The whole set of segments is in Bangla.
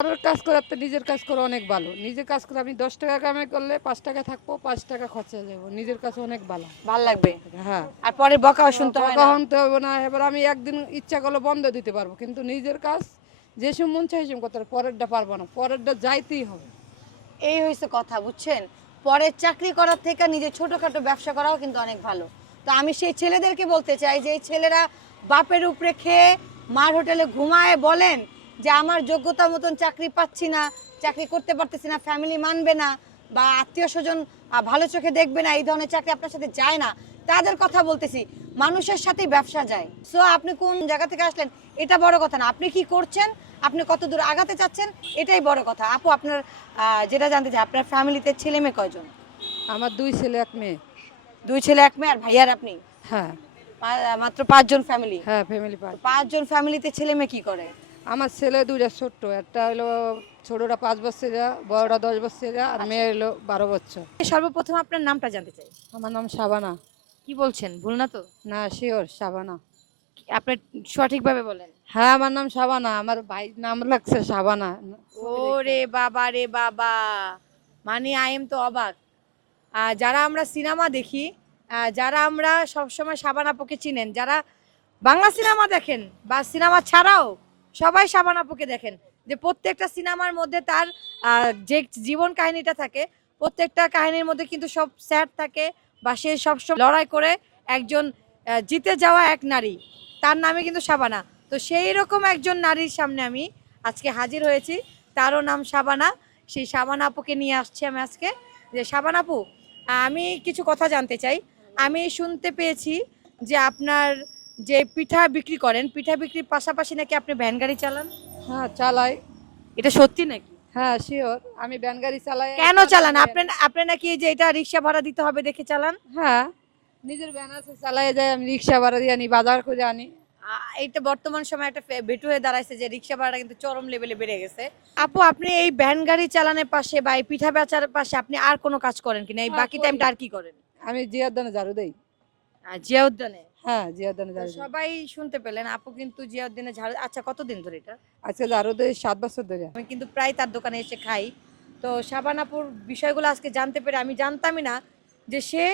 পরের কাজ করার তো নিজের কাজ করা অনেক ভালো। নিজের কাজ করে আমি দশ টাকা কামাই করলে পাঁচ টাকা থাকব পাঁচ টাকা খরচা যাব। নিজের কাছে অনেক ভালো। ভালো লাগবে? হ্যাঁ। আর পরে বকাও শুনতে হয় না? কখন তো হবে না এবার আমি একদিন ইচ্ছা করলে বন্ধ দিতে পারব। কিন্তু নিজের কাজ যে সময় মন চাই সেরকম করতে পারব। পরেরটা পারব না। পরেরটা যাইতেই হবে। এই হয়েছে কথা বুঝছেন? পরের চাকরি করার থেকে নিজের ছোটখাটো ব্যবসা করাও কিন্তু অনেক ভালো। তো আমি সেই ছেলেদেরকে বলতে চাই যে এই ছেলেরা বাপের উপরে খেয়ে মার হোটেলে ঘুমায় বলেন যে আমার যোগ্যতা মতন চাকরি পাচ্ছি না চাকরি করতে পারতেছি না ফ্যামিলি মানবে না বা আত্মীয় স্বজন ভালো চোখে দেখবে না এই ধরনের চাকরি আপনার সাথে যায় না তাদের কথা বলতেছি। মানুষের সাথেই ব্যবসা যায়। সো আপনি কোন জায়গা থেকে আসলেন এটা বড় কথা না। আপনি কি করছেন আপনি কত দূর আগাতে চাচ্ছেন এটাই বড় কথা। আপু আপনার যেটা জানতে চাই আপনার ফ্যামিলিতে ছেলে মেয়ে কয়জন? আমার দুই ছেলে এক মেয়ে। দুই ছেলে এক মেয়ে আর ভাইয়ার আপনি? হ্যাঁ। মাত্র পাঁচজন ফ্যামিলি হ্যাঁ ফ্যামিলি পাঁচজন ফ্যামিলিতে ছেলে মেয়ে কি করে? আমার ছেলে দুইটা ছোট্ট একটা হলো ছোটটা পাঁচ বছরের বড়টা দশ বছরের আর মেয়ে হলো বারো বছর। সর্বপ্রথম আপনার নামটা জানতে চাই। আমার নাম শাবানা। কি বলছেন? ভুল না তো? না শিওর শাবানা। আপনি সঠিকভাবে বলেন। হ্যাঁ আমার নাম শাবানা। আমার ভাই নাম লাগছে শাবানা। ওরে বাবা রে বাবা। মানে আই এম তো অবাক। যারা আমরা সিনেমা দেখি যারা আমরা সবসময় সাবান আপুকে চিনেন যারা বাংলা সিনেমা দেখেন বা সিনেমা ছাড়াও সবাই সাবান আপুকে দেখেন। যে প্রত্যেকটা সিনেমার মধ্যে তার যে জীবন কাহিনীটা থাকে, প্রত্যেকটা কাহিনীর মধ্যে কিন্তু সব স্যাড থাকে বা সে সবসময় লড়াই করে একজন জিতে যাওয়া এক নারী। তার নামে কিন্তু সাবানা তো সেই রকম একজন নারীর সামনে আমি আজকে হাজির হয়েছি। তারও নাম শাবানা। সেই শাবানা আপুকে নিয়ে আসছি আমি আজকে। যে শাবানা আপু, আমি কিছু কথা জানতে চাই। আমি শুনতে পেয়েছি যে আপনার যে পিঠা বিক্রি করেন পিঠা বিক্রির পাশাপাশি নাকি আপনি ভ্যান গাড়ি চালান? হ্যাঁ চালাই। এটা সত্যি নাকি? হ্যাঁ শিওর আমি ভ্যান গাড়ি চালাই। কেন চালান? আপনি আপনি নাকি যে এটা রিক্সা ভাড়া দিতে হবে দেখে চালান? হ্যাঁ নিজের ভ্যান আছে চালাই যায় আমি রিক্সা ভাড়া দিয়ে আনি বাজার করে আনি। এইটা বর্তমান সময় একটা ভেটু হয়ে দাঁড়াইছে যে রিক্সা ভাড়াটা কিন্তু চরম লেভেলে বেড়ে গেছে। আপু আপনি এই ভ্যান গাড়ি চালানোর পাশে বা এই পিঠা বেচার পাশে আপনি আর কোনো কাজ করেন কিনা? এই হ্যাঁ, বাকি। টাইমটা আর কি করেন? আমি জিয়াউদ্দানে ঝাড়ু দেই। জিয়া উদ্যানে হ্যাঁ জিয়াউদ্দানে ঝাড়ু সবাই শুনতে পেলেন আপু কিন্তু জিয়া উদ্দিনে ঝাড়ু আচ্ছা কতদিন ধরে এটা? আজকে ঝাড়ু সাত বছর ধরে। আমি কিন্তু প্রায় তার দোকানে এসে খাই। তো সাবান আপুর বিষয়গুলো আজকে জানতে পেরে আমি জানতামই না যে সে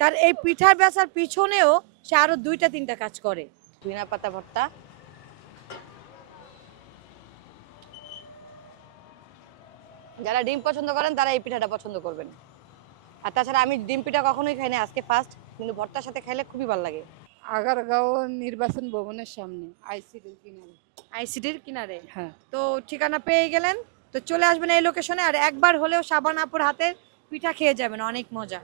তার এই পিঠার বেচার পিছনেও সে আরও দুইটা তিনটা কাজ করে। ধুইনা পাতা ভর্তা। যারা ডিম পছন্দ করেন তারা এই পিঠাটা পছন্দ করবেন। আর তাছাড়া আমি ডিম পিঠা কখনোই খাই না আজকে ফার্স্ট কিন্তু ভর্তার সাথে খাইলে খুবই ভালো লাগে। আগারগাঁও নির্বাচন ভবনের সামনে আইসিডির কিনারে। আইসিডির কিনারে? হ্যাঁ। তো ঠিকানা পেয়ে গেলেন তো চলে আসবেন এই লোকেশনে আর একবার হলেও সাবান আপুর হাতের পিঠা খেয়ে যাবেন অনেক মজা।